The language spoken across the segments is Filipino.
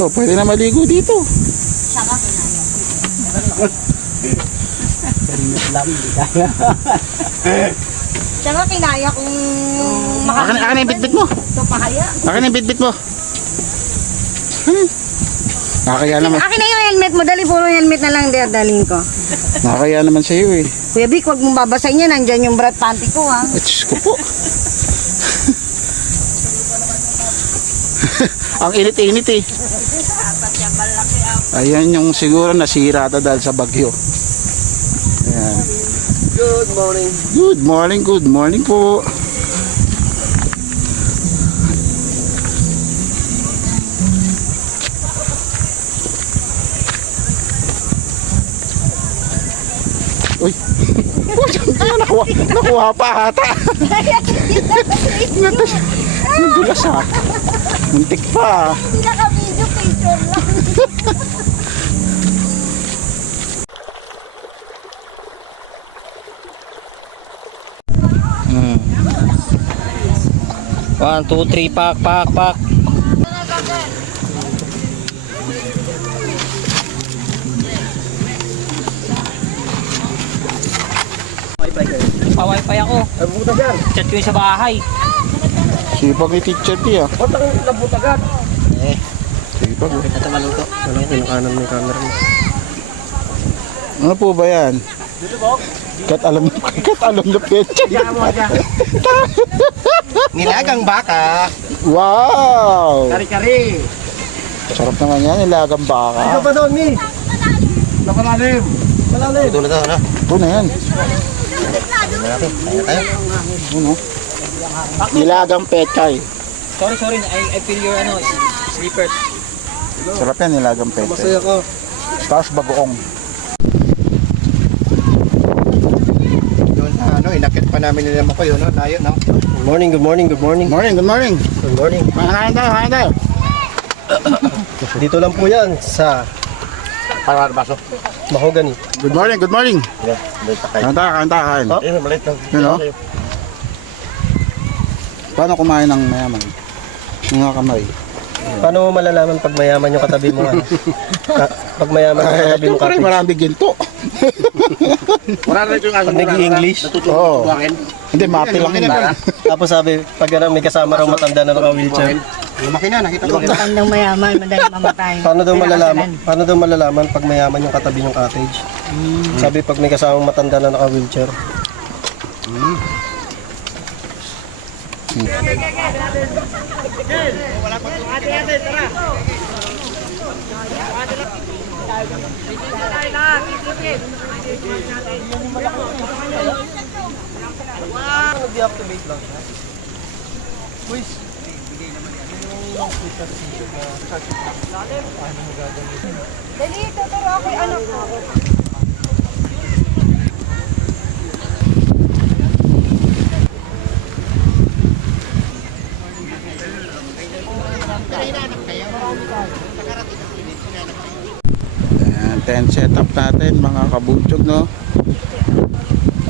Oh, pwede na maligo dito. Saka kinaya. Kalimit lang, hindi kaya. Saka kinaya kung Akin yung bitbit mo. Ito pahaya. Akin yung bitbit mo. Nakakaya naman. Akin na yung helmet mo. Dali, puro helmet na lang dadalhin ko. Nakakaya naman sa iyo eh. Kuya Vic, huwag mong babasahin yan. Nandyan yung brat panty ko, ha. Diyos ko po. Ang init-init eh. Ayan yung siguro nasira ata dahil sa bagyo. Ayan. Good morning. Good morning, good morning po. Uy. Nakuha pa ata. Nadulas ha. Muntik pa. Hindi naka-video, picture lang. One, two, three, pak. Pa-wifi ako. Chat ko yung sa bahay. Sipag ni teacher T ah. Sipag eh. Ito maluto. Ano yung kinakanan mo yung camera mo? Ano po ba yan? Kat alam na pecha. Nilagang baka. Wow! Kari-kari. Sarap naman yan, nilagang baka. pa doon, Mi? Napalalim. Malalim. Ito na to, ano? Ito na yan. Malaki. Tayo. Ano? Nilagang pechay. Sorry. I feel your slippers. Sarap yan, nilagang pechay. Masaya ko. Tapos bagoong. Yun, inakit pa namin nila mo ko yun, layo, no? Good morning. Good morning. Good morning. Kain tayo. Dito lang po yan sa Para baso. Mahogany. Good morning. Yeah, balik tayo. Kain tayo. Eh, balik lang. Yun, no? Paano kumain ng mayaman? Mga kamay. Paano mo malalaman pag mayaman yung katabi mo? Pag mayaman yung katabi mo Siyempre, marami ginto. Wala na yung Pag nag-i-English. Oo. Hindi, mati lang yun. Tapos sabi, pag may kasama raw matanda na naka-wheelchair. Lumaki na, nakita ko. Matandang mayaman, madali mamatay. Paano daw malalaman pag mayaman yung katabi yung cottage? Sabi, pag may kasama matanda na naka-wheelchair. Nag-deactivate lang siya. Quiz. Dali, tuturo ako yung anak ko. Ayan, tent setup natin mga kabutsog, no?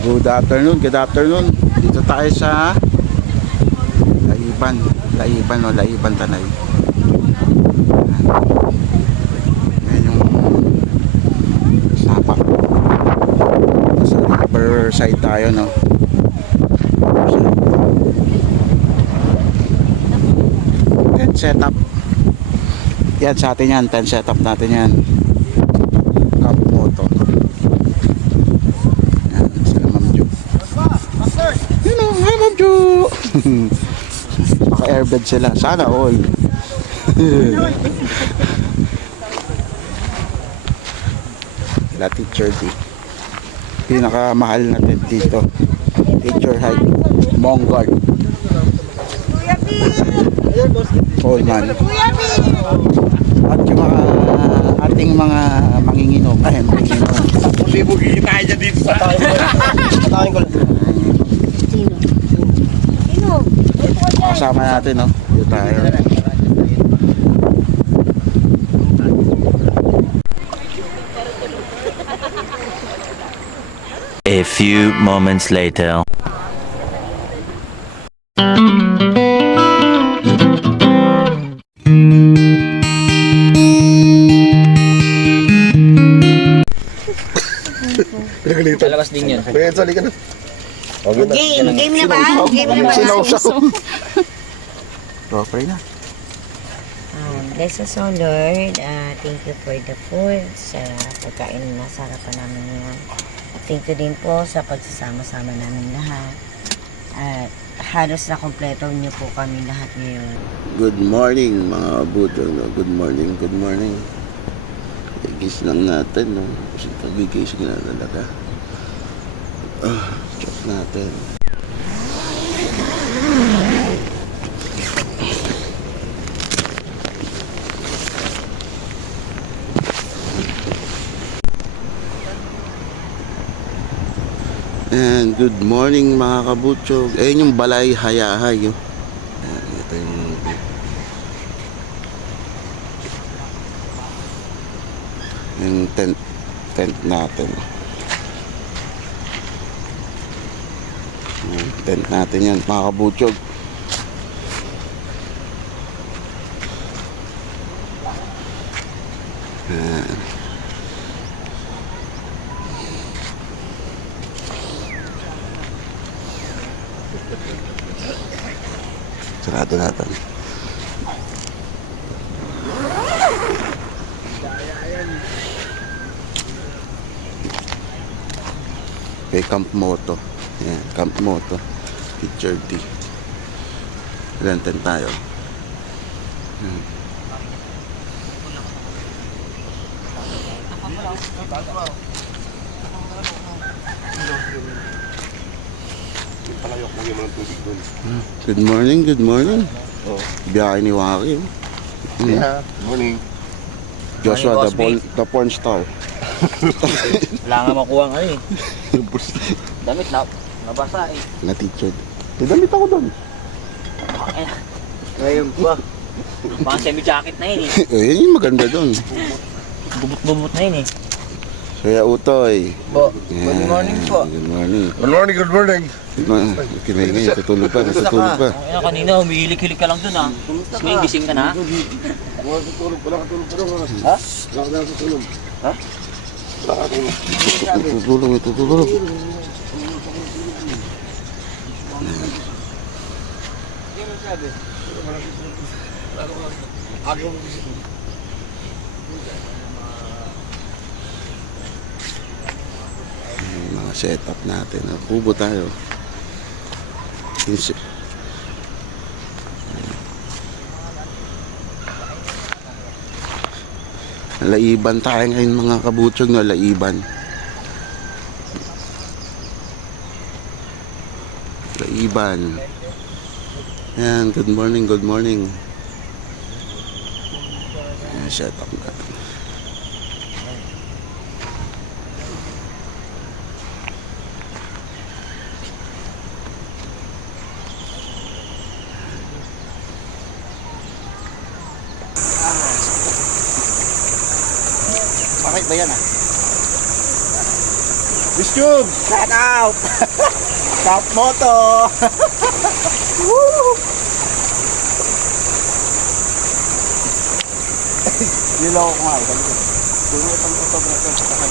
Good afternoon. Dito tayo sa Laiban Tanay. Ayan yung sapa. Sa river side tayo, no? Tent setup. Yan sa atin yan, tent setup natin yan. Kabumoto. Yan, sila Ma'am Ju. Hello, hi Ma'am Ju. Naka-airbed sila. Sana all. Sila Teacher D. Pinakamahal na tent dito. Teacher High. Mongard. Kuya P! Coleman. Kuya P! At yung mga ating mga manginginom. Posibo kikita dyan dito sa Patakin ko lang. Sino? Kasama natin, no? Dito tayo. A few moments later. Lalabas din yun. Kuya Enzo, halika na. Game na ba? Game na ba? Sinausaw. Okay na. Bless us, O Lord. Thank you for the food. Sa pagkain na sarapan namin ngayon. Thank you din po sa pagsasama-sama namin lahat. At halos na kompleto niyo po kami lahat ngayon. Good morning mga kabutog. No? Good morning, good morning. Igis lang natin. No? Kasi pagigising na talaga. Check natin. And good morning mga kabutsog. Ayun yung balay hayahay. Oh. Ayan, ito yung tent natin. Yung tent natin yan mga kabutsog. Ayan. Sarado natin. Okay, Camp Moto. Ayan, Camp Moto. Picture D. Renten tayo. Ayan. Good morning, good morning. Biyahe ni Waki. Yeah, morning. Joshua, Morning, the porn star. Wala nga makuha nga eh. Damit na, nabasa eh. Na-teacher. Damit ako doon. Ngayon pa. Baka semi-jacket na yun eh. Yun yung maganda doon. Bubut-bubut na yun eh. Kuya Utoy. Po, good morning po. Good morning. Good morning, good morning. Kinaingay, tutulog pa, tutulog pa. Kaya kanina, humihilik-hilik ka lang dun ah. Tapos ngayon gising ka na. Tutulog, tutulog. Mga setup natin. Kubo tayo. Laiban tayo ngayon mga kabutsog na laiban. Laiban. Yan, good morning, good morning. Yan, setup natin. Bakit ba yan ah? Miss Cube! Shout out! Camp Moto! Woo! Niloko ko nga eh. Kung may pang-photographer sa kakal.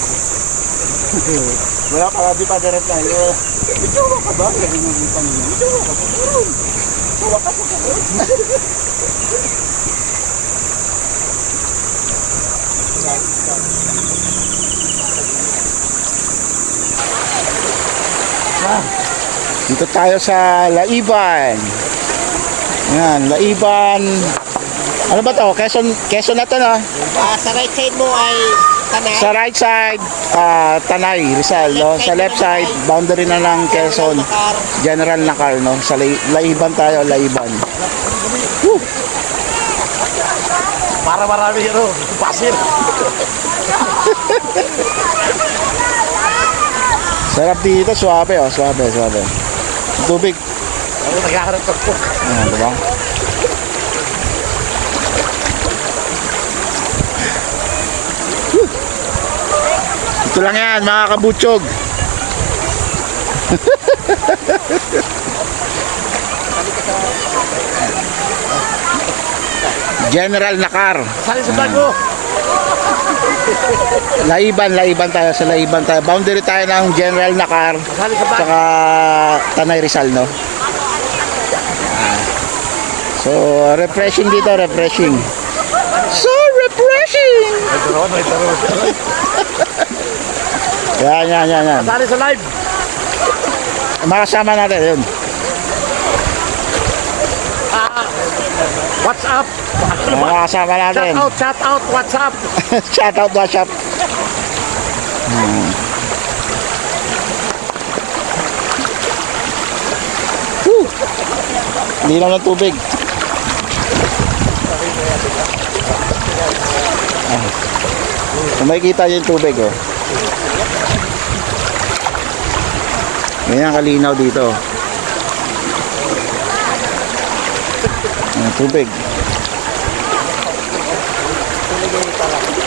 Wala pala di pa direct na yun. Ito ka ba? Lagi mo yung pangina. Ito ka ba? Ito ka ba? Dito tayo sa Laiban. Yan, Laiban. Ano ba to? Quezon na to, no? Sa right side mo ay Tanay. Sa right side, Tanay, Rizal, no? Sa left side, boundary na ng Quezon. General Nakar, no? Sa Laiban tayo, Laiban. Woo! Para marami yun, pasir. Sarap dito, suabe, oh. Suabe. Tubig. Ano, nagkakarap ko. Ayan, diba? Ito lang yan, mga kabutsog. General Nakar. Sali sa bag mo. Laiban tayo, sa Laiban tayo. Boundary tayo ng General Nakar, tsaka Tanay Rizal, no? So, refreshing dito, refreshing. So refreshing! Yan. Sali sa live. Makasama natin, yun. What's up? Makasama natin. Shout out, what's up? Shout out, what's up? Woo! Linaw ng tubig. Kung makikita yung tubig, oh. Ganyan kalinaw dito. Ang tubig.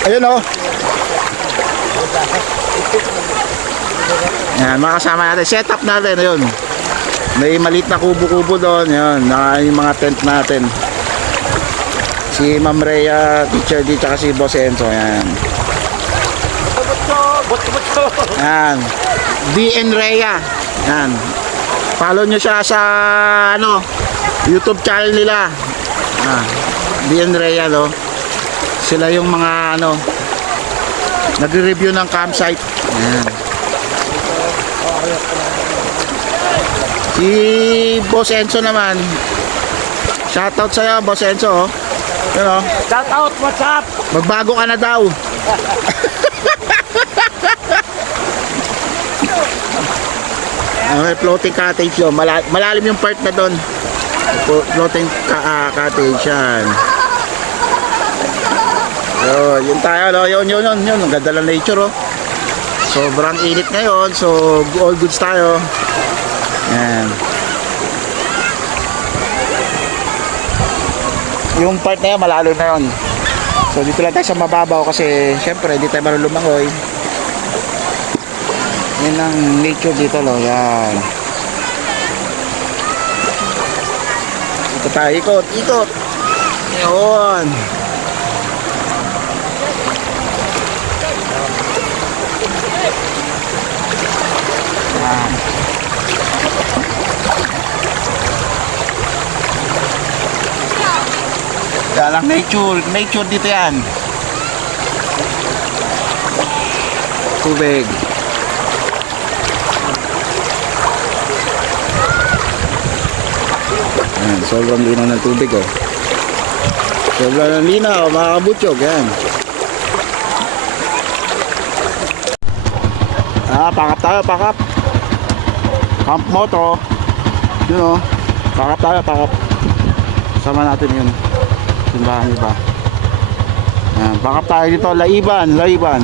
Ayun, oh. Yan, makasama natin. Set up natin, ayun. May maliit na kubo-kubo doon. Yan, yung mga tent natin. Si Ma'am Rhea, Teacher D, tsaka si Boss Enzo. Yan. Yan. DN Rhea. Yan. Follow nyo siya sa YouTube channel nila. DN Rhea, no? Sila yung mga nagre-review ng campsite. Yan. Si Boss Enzo naman, shoutout sa'yo, Boss Enzo. Shout out, what's up? Magbago ka na daw. May floating cottage yun. Malalim yung part na doon. Floating cottage yan. Yun tayo, no? Yun. Ang ganda ng nature, oh. Sobrang init ngayon. So, all goods tayo. Yan. Yung part na yun, malalim na yun. So, dito lang tayo sa mababaw kasi syempre, di tayo marunong lumangoy. Yan ang nature dito, no? Yan. Ito tayo, ikot. Yun. Yan. Dalang nature dito yan. Tubig. Yan, sobrang linaw ng tubig, oh. Sobrang linaw, mga kabutyog, yan. Pakap tayo, pakap. Camp moto. Yun, oh. Pakap tayo, pakap. Sama natin yun. Simbahan iba. Yan, pakap tayo dito, Laiban.